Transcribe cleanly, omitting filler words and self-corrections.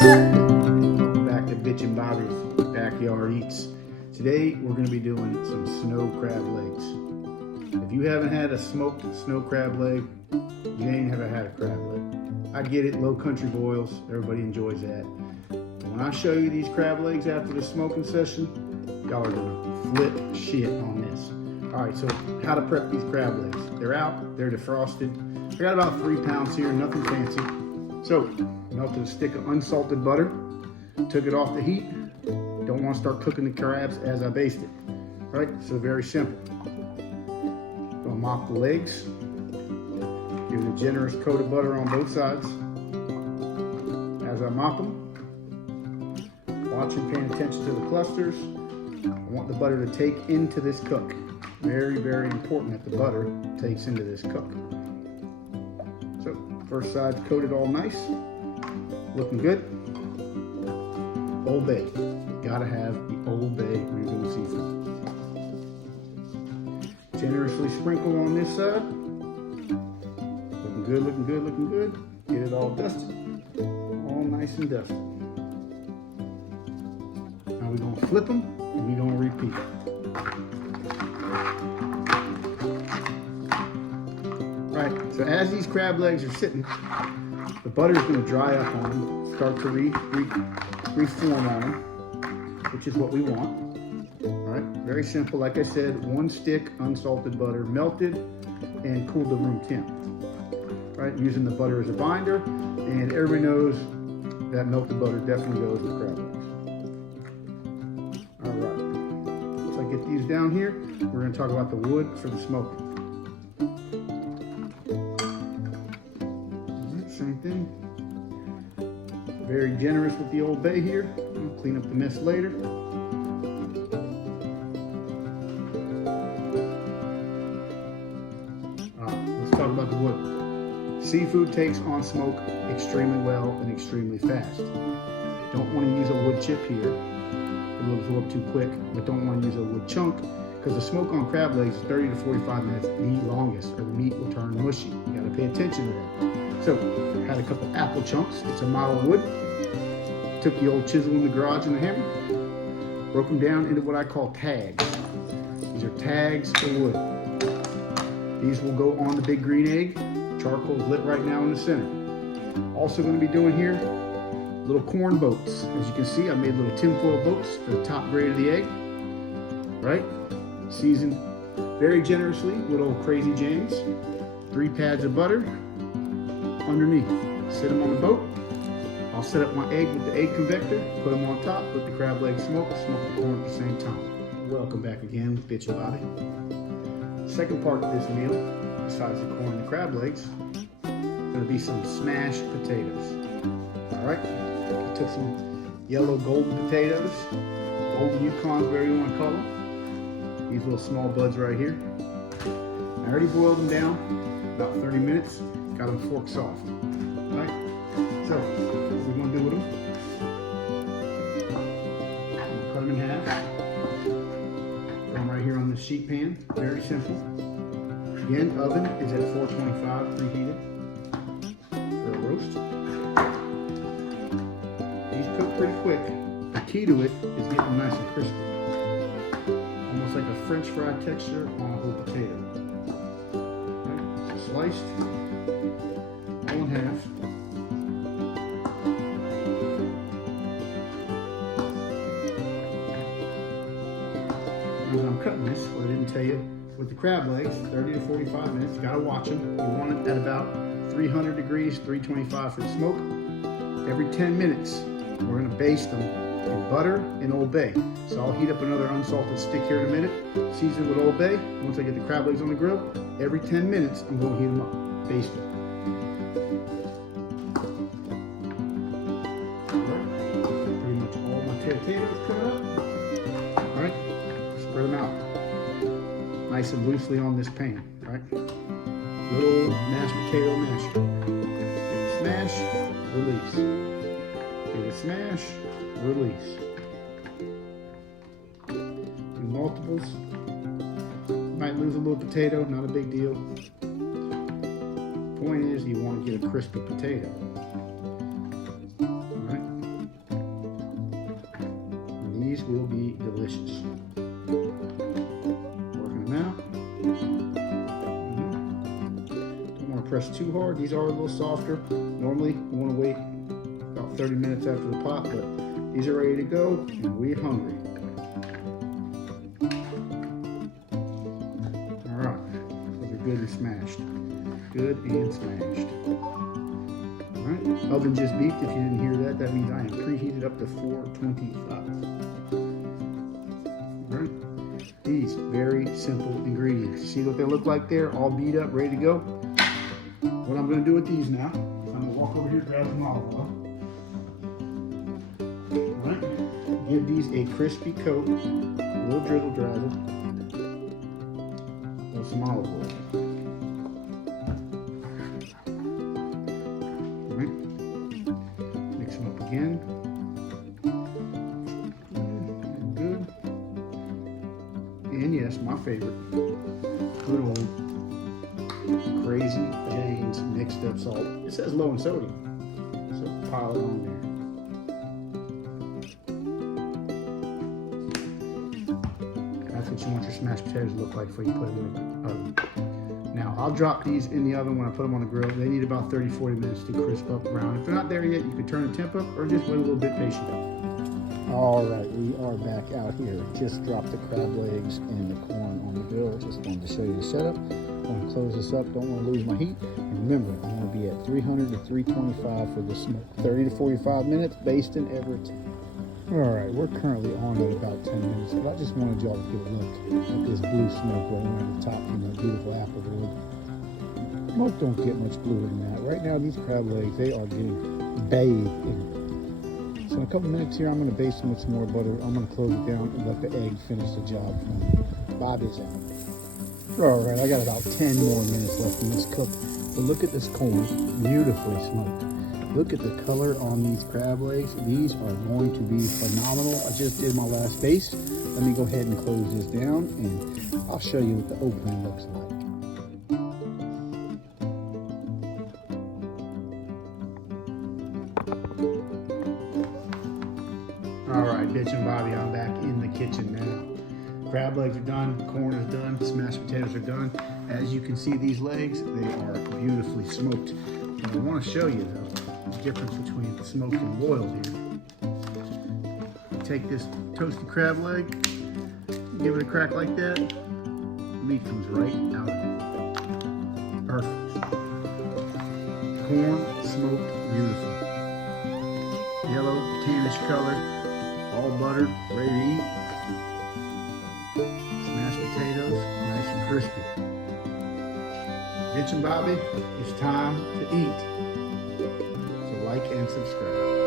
Welcome back to Bitchin' Bobby's Backyard Eats. Today we're going to be doing some snow crab legs. If you haven't had a smoked snow crab leg, you ain't ever had a crab leg. I get it, low country boils, everybody enjoys that. But when I show you these crab legs after the smoking session, y'all are going to flip shit on this. Alright, so how to prep these crab legs. They're out, they're defrosted. I got about 3 pounds here, nothing fancy. So, melted a stick of unsalted butter, took it off the heat. Don't want to start cooking the crabs as I baste it. Right? So very simple. Gonna mop the legs. Give it a generous coat of butter on both sides. As I mop them, watching, paying attention to the clusters. I want the butter to take into this cook. Very, very important that the butter takes into this cook. So, first side's coated all nice. Looking good. Old Bay. Gotta have the Old Bay when you're doing seafood. Generously sprinkle on this side. Looking good, looking good, looking good. Get it all dusted. All nice and dusted. Now we're gonna flip them and we're gonna repeat. Right, so as these crab legs are sitting, the butter is going to dry up on them, start to reform on them, which is what we want. All right, very simple. Like I said, 1 stick unsalted butter, melted and cooled to room temp. Right, using the butter as a binder, and everybody knows that melted butter definitely goes with crab legs. All right, once I get these down here, we're going to talk about the wood for the smoking. Same thing. Very generous with the Old Bay here. I'll clean up the mess later. Let's talk about the wood. Seafood takes on smoke extremely well and extremely fast. Don't want to use a wood chip here. It looks a little too quick, but don't want to use a wood chunk because the smoke on crab legs is 30 to 45 minutes the longest, or the meat will turn mushy. You got to pay attention to that. So, had a couple apple chunks. It's a model wood. Took the old chisel in the garage and the hammer. Broke them down into what I call tags. These are tags for wood. These will go on the big green egg. Charcoal's lit right now in the center. Also going to be doing here, little corn boats. As you can see, I made little tinfoil boats for the top grade of the egg. Right? Seasoned very generously with old Crazy James. 3 pads of butter. Underneath, sit them on the boat. I'll set up my egg with the egg convector, put them on top, put the crab leg smoke the corn at the same time. Welcome back again with Bitchin' Bobby. Second part of this meal, besides the corn and the crab legs, is going to be some smashed potatoes. All right, I took some yellow golden potatoes, golden Yukons, whatever you want to call them. These little small buds right here. I already boiled them down about 30 minutes. Got them fork soft. Right? So, what we're going to do with them, cut them in half. Put them right here on the sheet pan. Very simple. Again, oven is at 425 preheated for a roast. These cook pretty quick. The key to it is getting them nice and crispy. Almost like a French fry texture on a whole potato. Right? So sliced. All in half. As I'm cutting this, what I didn't tell you, with the crab legs, 30 to 45 minutes, you gotta watch them. You want it at about 300 degrees, 325 for the smoke. Every 10 minutes, we're gonna baste them in butter and Old Bay. So I'll heat up another unsalted stick here in a minute, season with Old Bay. Once I get the crab legs on the grill, every 10 minutes, I'm gonna heat them up, baste them. Potatoes coming up. All right, spread them out nice and loosely on this pan. All right, little mashed potato masher. Give it a smash, release. Give it a smash, release. Do multiples. Might lose a little potato, not a big deal. Point is, you want to get a crispy potato. All right. press too hard. These are a little softer. Normally, you want to wait about 30 minutes after the pop, but these are ready to go, and we're hungry. All right, those are good and smashed. Good and smashed. All right, oven just beeped. If you didn't hear that, that means I am preheated up to 425. All right, these very simple ingredients. See what they look like there? All beat up, ready to go. What I'm going to do with these now, I'm going to walk over here, grab some olive oil. All right, give these a crispy coat, a little drizzle drazzle of some olive oil. All right, mix them up again. Good. And yes, my favorite, good old Crazy Jane's mixed up salt. It says low in sodium, so pile it on there. That's what you want your smashed potatoes to look like before you put them in the oven. Now, I'll drop these in the oven when I put them on the grill. They need about 30-40 minutes to crisp up around. If they're not there yet, you can turn the temp up or just wait a little bit patient. All right, we are back out here. Just dropped the crab legs and the corn on the grill. Just wanted to show you the setup. I'm going to close this up. Don't want to lose my heat. And remember, I'm going to be at 300 to 325 for the smoke. 30 to 45 minutes, basting every time. All right, we're currently on at about 10 minutes, but I just wanted y'all to get a look at this blue smoke rolling at the top from that beautiful apple wood. Smoke don't get much bluer than that. Right now, these crab legs, they are getting bathed in it. So in a couple minutes here, I'm going to baste them with some more butter. I'm going to close it down and let the egg finish the job for me. Bobby's out. All right, I got about 10 more minutes left in this cook. But look at this corn, beautifully smoked. Look at the color on these crab legs. These are going to be phenomenal. I just did my last baste. Let me go ahead and close this down, and I'll show you what the opening looks like. All right, Bitch and Bobby, I'm back in the kitchen now. Crab legs are done, corn is done, smashed potatoes are done. As you can see, these legs, they are beautifully smoked. And I want to show you though, the difference between smoked and boiled here. Take this toasted crab leg, give it a crack like that, meat comes right out of it. Perfect. Corn smoked beautiful. Yellow, tannish color, all buttered, ready to eat. Smashed potatoes, nice and crispy. Bitch and Bobby, it's time to eat. So like and subscribe.